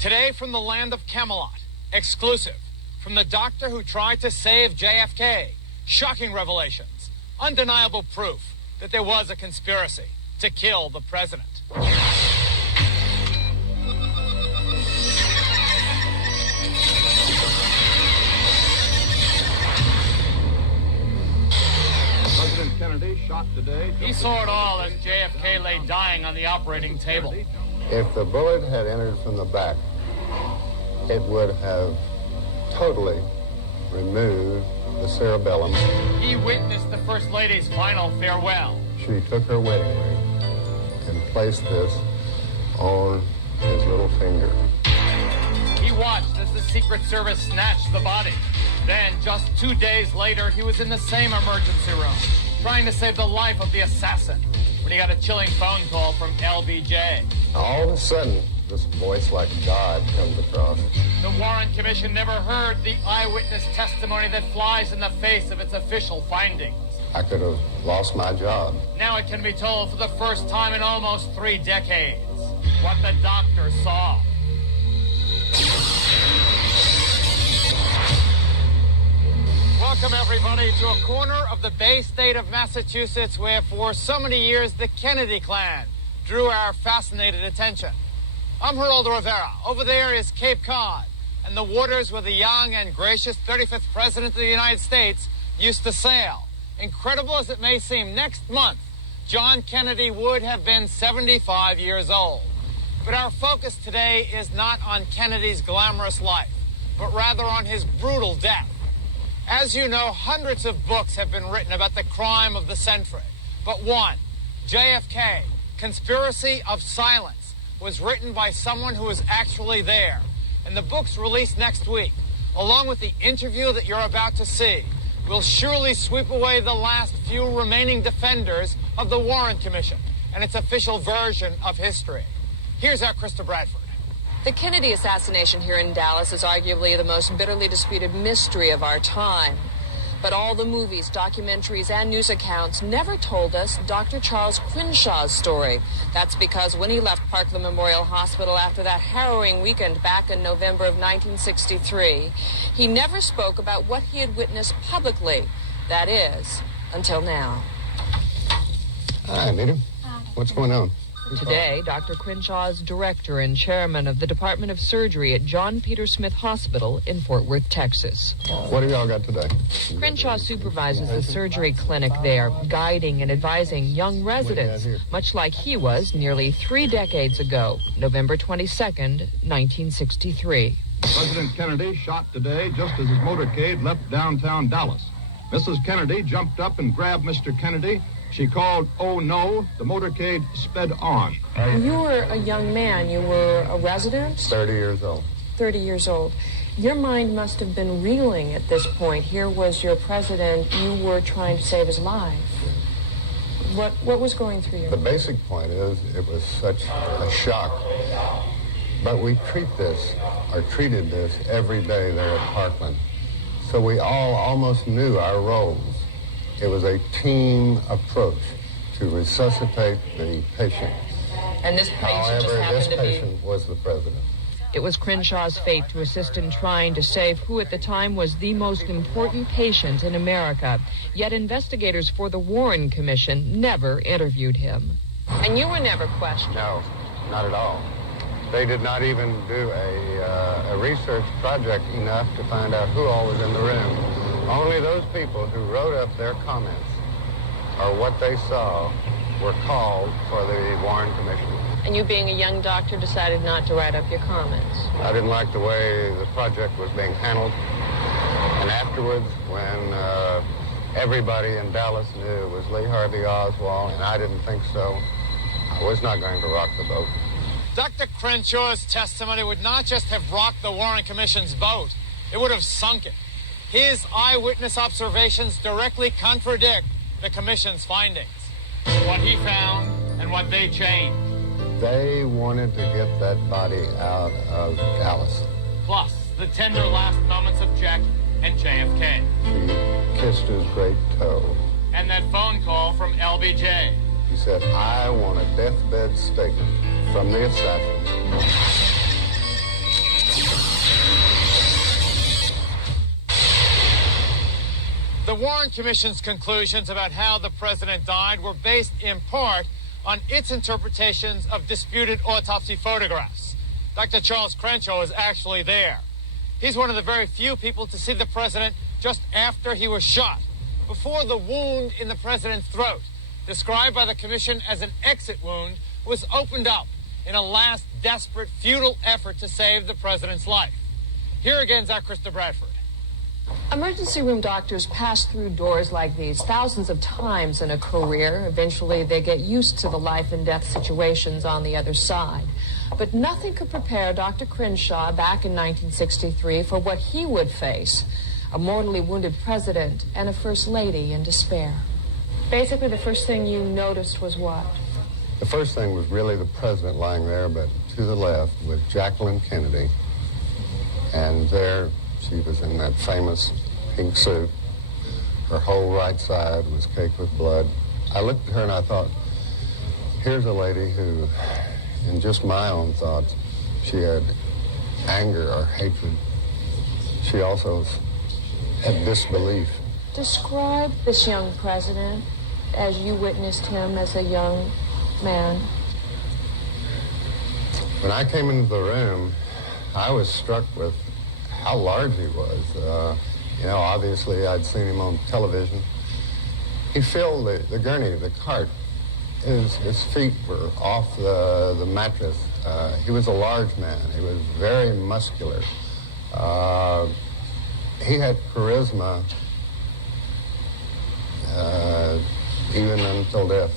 Today from the land of Camelot, exclusive from the doctor who tried to save JFK. Shocking revelations, undeniable proof that there was a conspiracy to kill the president. President Kennedy shot today. He saw it all as JFK lay dying on the operating table. If the bullet had entered from the back, it would have totally removed the cerebellum. He witnessed the First Lady's final farewell. She took her wedding ring and placed this on his little finger. He watched as the Secret Service snatched the body. Then, just 2 days later, he was in the same emergency room, trying to save the life of the assassin, when he got a chilling phone call from LBJ. All of a sudden, this voice like God comes across. The Warren Commission never heard the eyewitness testimony that flies in the face of its official findings. I could have lost my job. Now it can be told for the first time in almost 3 decades what the doctor saw. Welcome, everybody, to a corner of the Bay State of Massachusetts where for so many years the Kennedy clan drew our fascinated attention. I'm Geraldo Rivera. Over there is Cape Cod and the waters where the young and gracious 35th President of the United States used to sail. Incredible as it may seem, next month, John Kennedy would have been 75 years old. But our focus today is not on Kennedy's glamorous life, but rather on his brutal death. As you know, hundreds of books have been written about the crime of the century. But one, JFK, Conspiracy of Silence, was written by someone who was actually there. And the book's released next week, along with the interview that you're about to see, will surely sweep away the last few remaining defenders of the Warren Commission and its official version of history. Here's our Krista Bradford. The Kennedy assassination here in Dallas is arguably the most bitterly disputed mystery of our time. But all the movies, documentaries, and news accounts never told us Dr. Charles Crenshaw's story. That's because when he left Parkland Memorial Hospital after that harrowing weekend back in November of 1963, he never spoke about what he had witnessed publicly. That is, until now. Hi, Anita. What's going on? Today, Dr. Crenshaw is director and chairman of the Department of Surgery at John Peter Smith Hospital in Fort Worth, Texas. What have y'all got today? Crenshaw supervises the surgery clinic there, guiding and advising young residents, much like he was nearly 3 decades ago, November 22nd, 1963. President Kennedy shot today just as his motorcade left downtown Dallas. Mrs. Kennedy jumped up and grabbed Mr. Kennedy. She called, "Oh no," the motorcade sped on. You were a young man. You were a resident? 30 years old. 30 years old. Your mind must have been reeling at this point. Here was your president. You were trying to save his life. What was going through your mind? The basic point is it was such a shock. But we treated this every day there at Parkland. So we all almost knew our roles. It was a team approach to resuscitate the patient. And this patient However, just happened this to be... patient was the president. It was Crenshaw's fate to assist in trying to save who at the time was the most important patient in America. Yet investigators for the Warren Commission never interviewed him. And you were never questioned? No, not at all. They did not even do a research project enough to find out who all was in the room. Only those people who wrote up their comments or what they saw were called for the Warren Commission. And you, being a young doctor, decided not to write up your comments? I didn't like the way the project was being handled. And afterwards, when everybody in Dallas knew it was Lee Harvey Oswald, and I didn't think so, I was not going to rock the boat. Dr. Crenshaw's testimony would not just have rocked the Warren Commission's boat, it would have sunk it. His eyewitness observations directly contradict the Commission's findings. What he found and what they changed. They wanted to get that body out of Dallas. Plus, the tender last moments of Jackie and JFK. She kissed his great toe. And that phone call from LBJ. He said, "I want a deathbed statement from the assassin." Warren Commission's conclusions about how the president died were based in part on its interpretations of disputed autopsy photographs. Dr. Charles Crenshaw is actually there. He's one of the very few people to see the president just after he was shot, before the wound in the president's throat, described by the commission as an exit wound, was opened up in a last desperate, futile effort to save the president's life. Here again is our Krista Bradford. Emergency room doctors pass through doors like these thousands of times in a career. Eventually, they get used to the life and death situations on the other side. But nothing could prepare Dr. Crenshaw back in 1963 for what he would face: a mortally wounded president and a first lady in despair. Basically, the first thing you noticed was what? The first thing was really the president lying there, but to the left was Jacqueline Kennedy. And there she was in that famous pink suit. Her whole right side was caked with blood. I looked at her and I thought, here's a lady who, in just my own thoughts, she had anger or hatred. She also had disbelief. Describe this young president as you witnessed him as a young man. When I came into the room, I was struck with how large he was. Obviously I'd seen him on television. He filled the gurney, the cart. His feet were off the mattress. He was a large man. He was very muscular. He had charisma even until death.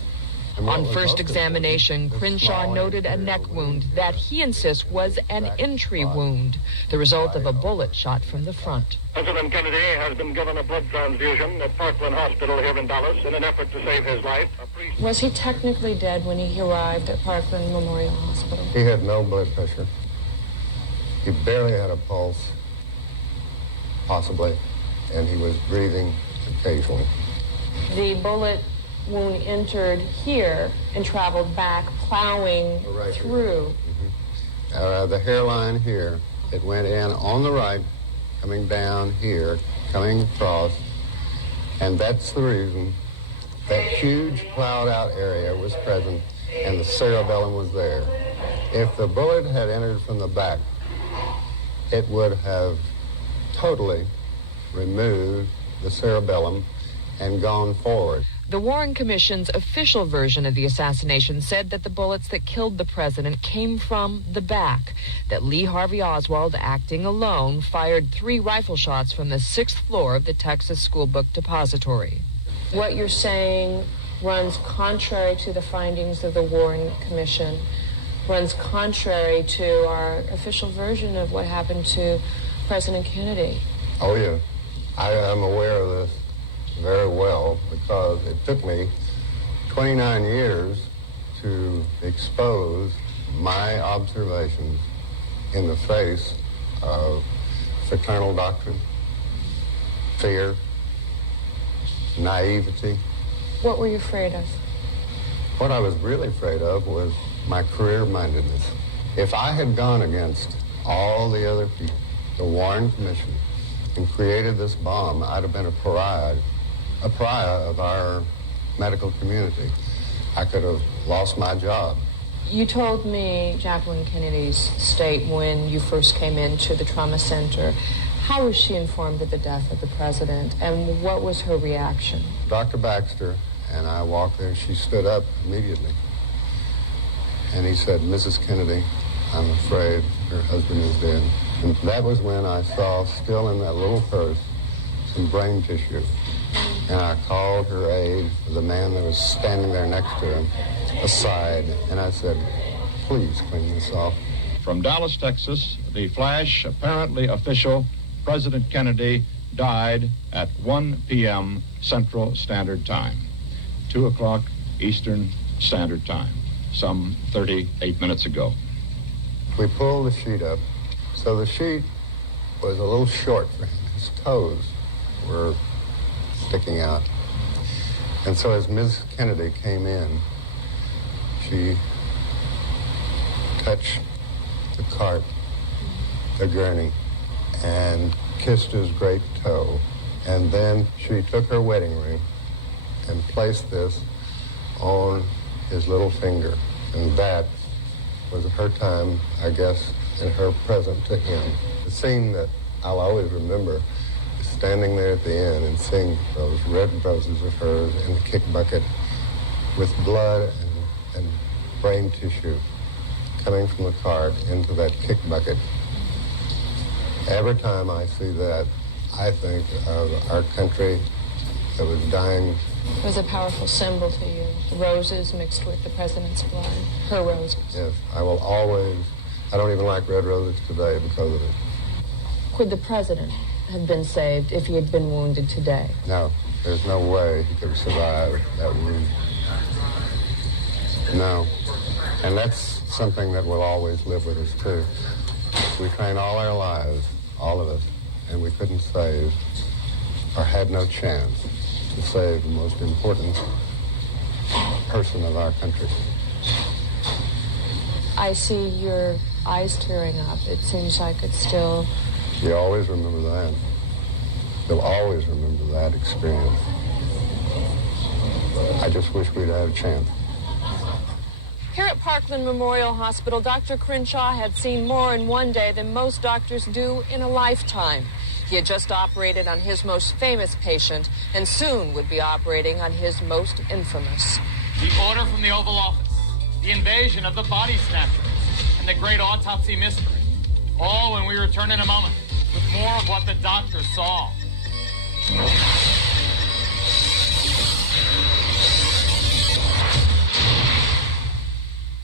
On first examination, Crenshaw noted a neck wound that he insists was an entry wound, the result of a bullet shot from the front. President Kennedy has been given a blood transfusion at Parkland Hospital here in Dallas in an effort to save his life. Was he technically dead when he arrived at Parkland Memorial Hospital? He had no blood pressure. He barely had a pulse, possibly, and he was breathing occasionally. The bullet wound entered here and traveled back, plowing through. Mm-hmm. The hairline here, it went in on the right, coming down here, coming across, and that's the reason that huge plowed out area was present and the cerebellum was there. If the bullet had entered from the back, it would have totally removed the cerebellum and gone forward. The Warren Commission's official version of the assassination said that the bullets that killed the president came from the back, that Lee Harvey Oswald, acting alone, fired 3 rifle shots from the 6th floor of the Texas School Book Depository. What you're saying runs contrary to the findings of the Warren Commission, runs contrary to our official version of what happened to President Kennedy. Oh, yeah. I am aware of this very well because it took me 29 years to expose my observations in the face of fraternal doctrine, fear, naivety. What were you afraid of? What I was really afraid of was my career-mindedness. If I had gone against all the other people, the Warren Commission, and created this bomb, I'd have been a pariah of our medical community. I could have lost my job. You told me Jacqueline Kennedy's state when you first came into the trauma center. How was she informed of the death of the president, and what was her reaction? Dr. Baxter and I walked there. She stood up immediately. And he said, Mrs. Kennedy, I'm afraid her husband is dead. And that was when I saw, still in that little purse, some brain tissue. And I called her aide, the man that was standing there next to him, aside, and I said, please clean this off. From Dallas, Texas, the flash, apparently official, President Kennedy died at 1 p.m. Central Standard Time, 2 o'clock Eastern Standard Time, some 38 minutes ago. We pulled the sheet up. So the sheet was a little short for him. His toes were sticking out. And so as Ms. Kennedy came in, she touched the cart, the gurney, and kissed his great toe And then she took her wedding ring and placed this on his little finger. And that was her time, I guess, and her present to him. The scene that I'll always remember is standing there at the end and seeing those red roses of hers in the kick bucket with blood and brain tissue coming from the cart into that kick bucket. Every time I see that, I think of our country that was dying. It was a powerful symbol to you. Roses mixed with the president's blood. Her roses. Yes, I will always, I don't even like red roses today because of it. Could the president have been saved if he had been wounded today? No, there's no way he could have survived that wound. No, and that's something that will always live with us too. We train all our lives, all of us, and we couldn't save, or had no chance to save the most important person of our country. I see your eyes tearing up. It seems like it's still... You always remember that. You'll always remember that experience. I just wish we'd had a chance. Here at Parkland Memorial Hospital, Dr. Crenshaw had seen more in one day than most doctors do in a lifetime. He had just operated on his most famous patient and soon would be operating on his most infamous. The order from the Oval Office, the invasion of the body snatchers, and the great autopsy mystery. All when we return in a moment with more of what the doctors saw.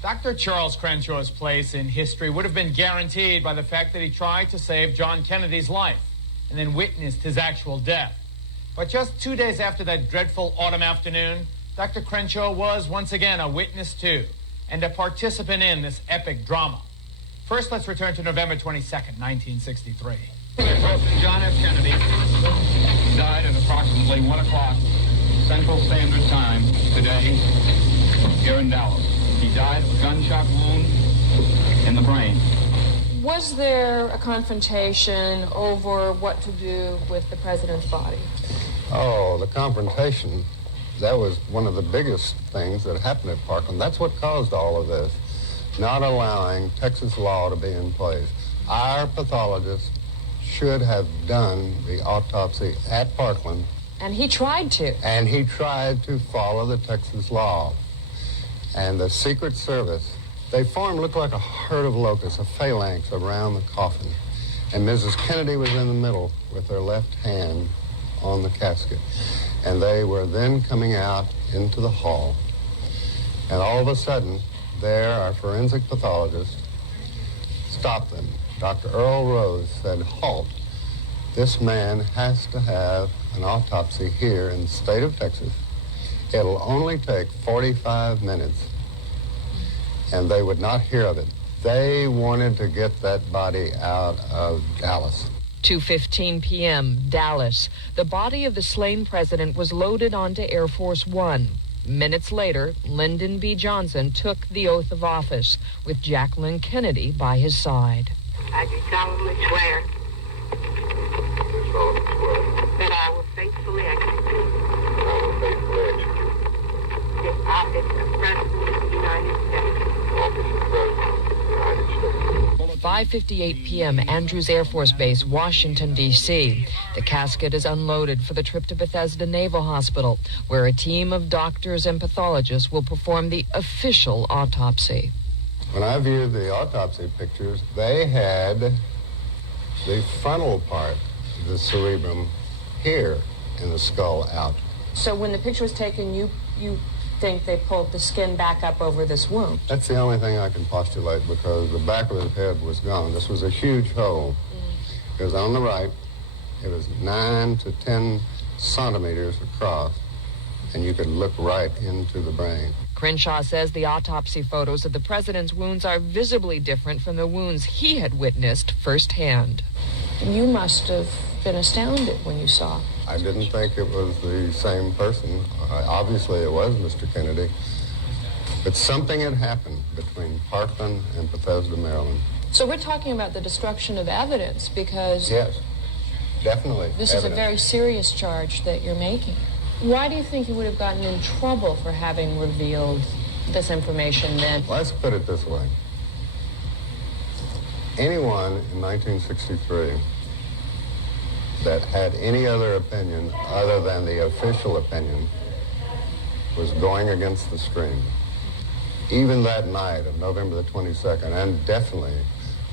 Dr. Charles Crenshaw's place in history would have been guaranteed by the fact that he tried to save John Kennedy's life and then witnessed his actual death. But just 2 days after that dreadful autumn afternoon, Dr. Crenshaw was once again a witness to and a participant in this epic drama. First, let's return to November 22nd, 1963. John F. Kennedy died at approximately 1 o'clock Central Standard Time today here in Dallas. He died of a gunshot wound in the brain. Was there a confrontation over what to do with the president's body? Oh, the confrontation, that was one of the biggest things that happened at Parkland. That's what caused all of this, not allowing Texas law to be in place. Our pathologist should have done the autopsy at Parkland. And he tried to. And he tried to follow the Texas law. And the Secret Service, they looked like a herd of locusts, a phalanx around the coffin. And Mrs. Kennedy was in the middle with her left hand on the casket. And they were then coming out into the hall. And all of a sudden, there, our forensic pathologist stopped them. Dr. Earl Rose said, "Halt. This man has to have an autopsy here in the state of Texas. It'll only take 45 minutes." And they would not hear of it. They wanted to get that body out of Dallas. 2:15 p.m., Dallas. The body of the slain president was loaded onto Air Force One. Minutes later, Lyndon B. Johnson took the oath of office with Jacqueline Kennedy by his side. I do solemnly swear that I will faithfully execute the office of President of the United States. 5:58 p.m., Andrews Air Force Base, Washington, D.C. The casket is unloaded for the trip to Bethesda Naval Hospital, where a team of doctors and pathologists will perform the official autopsy. When I viewed the autopsy pictures, they had the frontal part of the cerebrum here in the skull out. So when the picture was taken, you think they pulled the skin back up over this wound? That's the only thing I can postulate, because the back of his head was gone. This was a huge hole. It was on the right. It was 9 to 10 centimeters across, and you could look right into the brain. Crenshaw says the autopsy photos of the president's wounds are visibly different from the wounds he had witnessed firsthand. You must have been astounded when you saw. I didn't think it was the same person. Obviously, it was Mr. Kennedy. But something had happened between Parkland and Bethesda, Maryland. So we're talking about the destruction of evidence, because Yes. definitely. This is a very serious charge that you're making. Why do you think you would have gotten in trouble for having revealed this information then? Let's put it this way. Anyone in 1963 that had any other opinion other than the official opinion was going against the stream. Even that night of November the 22nd, and definitely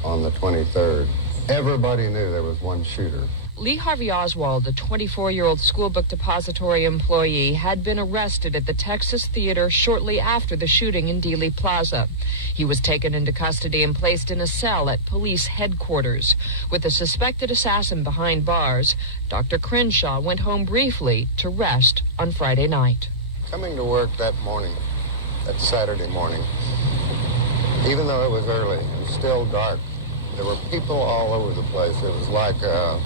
on the 23rd, everybody knew there was one shooter. Lee Harvey Oswald, a 24-year-old school book depository employee, had been arrested at the Texas Theater shortly after the shooting in Dealey Plaza. He was taken into custody and placed in a cell at police headquarters. With the suspected assassin behind bars, Dr. Crenshaw went home briefly to rest on Friday night. Coming to work that morning, that Saturday morning, even though it was early and still dark, there were people all over the place. It was like a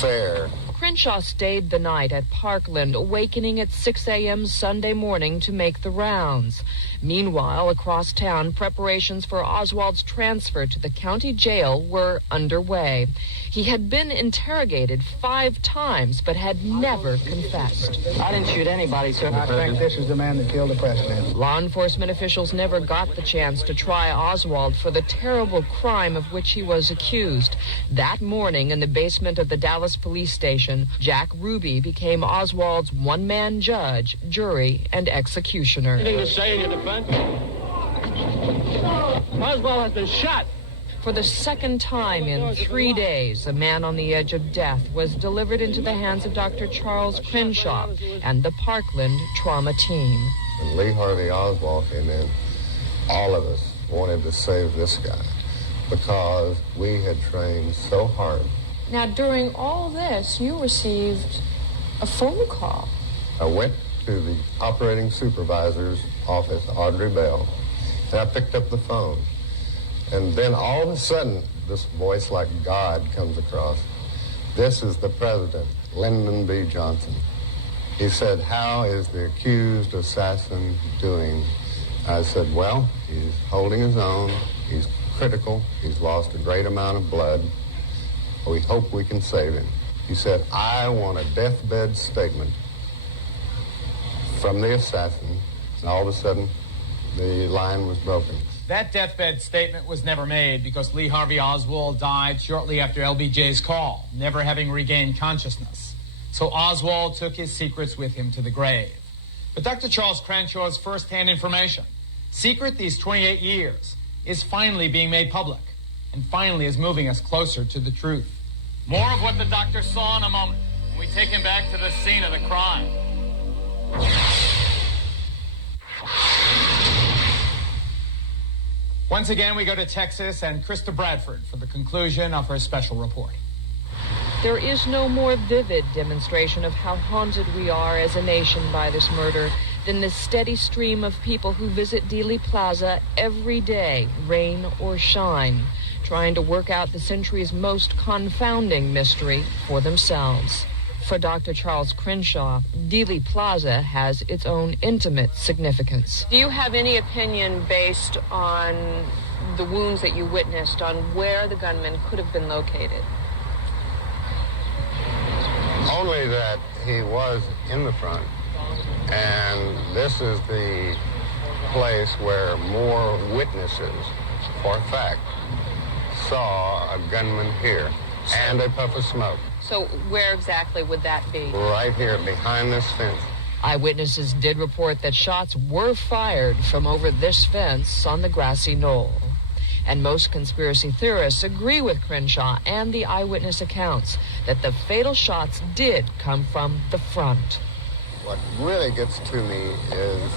fair. Crenshaw stayed the night at Parkland, awakening at 6 a.m. Sunday morning to make the rounds. Meanwhile, across town, preparations for Oswald's transfer to the county jail were underway. He had been interrogated 5 times, but had never confessed. I didn't shoot anybody, sir. I think this is the man that killed the president. Law enforcement officials never got the chance to try Oswald for the terrible crime of which he was accused. That morning, in the basement of the Dallas police station, Jack Ruby became Oswald's one-man judge, jury, and executioner. Anything to say in your defense? Oswald has been shot. For the second time in 3 days, a man on the edge of death was delivered into the hands of Dr. Charles Crenshaw and the Parkland trauma team. When Lee Harvey Oswald came in, all of us wanted to save this guy because we had trained so hard. Now, during all this, you received a phone call. I went to the operating supervisor's office, Audrey Bell, and I picked up the phone. And then all of a sudden, this voice like God comes across. This is the president, Lyndon B. Johnson. He said, "How is the accused assassin doing?" I said, "Well, he's holding his own. He's critical. He's lost a great amount of blood. We hope we can save him." He said, "I want a deathbed statement from the assassin." And all of a sudden, the line was broken. That deathbed statement was never made because Lee Harvey Oswald died shortly after LBJ's call, never having regained consciousness. So Oswald took his secrets with him to the grave. But Dr. Charles Crenshaw's first-hand information, secret these 28 years, is finally being made public, and finally is moving us closer to the truth. More of what the doctor saw in a moment when we take him back to the scene of the crime. Once again, we go to Texas and Krista Bradford for the conclusion of her special report. There is no more vivid demonstration of how haunted we are as a nation by this murder than the steady stream of people who visit Dealey Plaza every day, rain or shine, trying to work out the century's most confounding mystery for themselves. For Dr. Charles Crenshaw, Dealey Plaza has its own intimate significance. Do you have any opinion based on the wounds that you witnessed on where the gunman could have been located? Only that he was in the front, and this is the place where more witnesses, for a fact, saw a gunman here and a puff of smoke. So where exactly would that be? Right here, behind this fence. Eyewitnesses did report that shots were fired from over this fence on the grassy knoll. And most conspiracy theorists agree with Crenshaw and the eyewitness accounts that the fatal shots did come from the front. What really gets to me is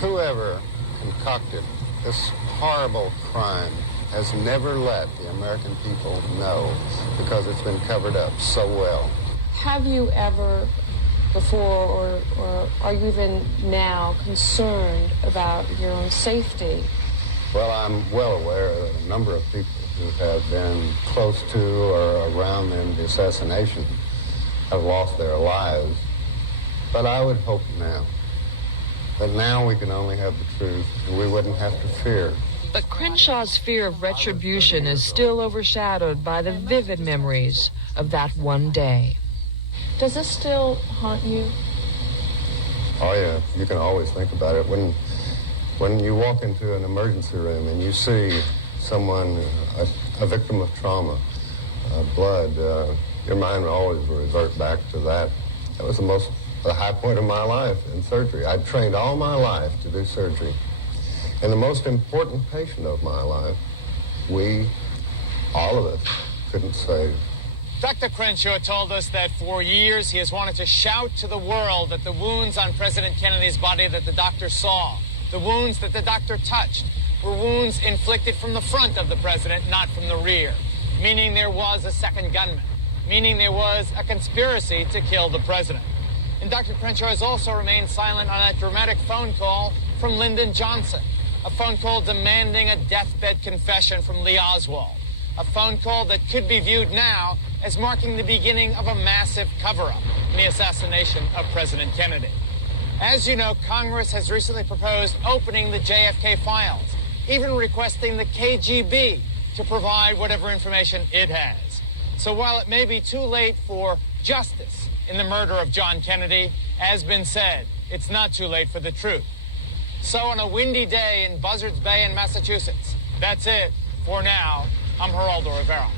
whoever concocted this horrible crime has never let the American people know because it's been covered up so well. Have you ever before or are you even now concerned about your own safety? Well, I'm well aware that a number of people who have been close to or around the assassination have lost their lives. But I would hope now that now we can only have the truth and we wouldn't have to fear. But Crenshaw's fear of retribution is still overshadowed by the vivid memories of that one day. Does this still haunt you? Oh, yeah. You can always think about it. When you walk into an emergency room and you see someone, a victim of trauma, blood, your mind will always revert back to that. That was the high point of my life in surgery. I'd trained all my life to do surgery. And the most important patient of my life, all of us, couldn't save. Dr. Crenshaw told us that for years he has wanted to shout to the world that the wounds on President Kennedy's body that the doctor saw, the wounds that the doctor touched, were wounds inflicted from the front of the president, not from the rear, meaning there was a second gunman, meaning there was a conspiracy to kill the president. And Dr. Crenshaw has also remained silent on that dramatic phone call from Lyndon Johnson, a phone call demanding a deathbed confession from Lee Oswald, a phone call that could be viewed now as marking the beginning of a massive cover-up in the assassination of President Kennedy. As you know, Congress has recently proposed opening the JFK files, even requesting the KGB to provide whatever information it has. So while it may be too late for justice in the murder of John Kennedy, as been said, it's not too late for the truth. So on a windy day in Buzzards Bay in Massachusetts, that's it for now. I'm Geraldo Rivera.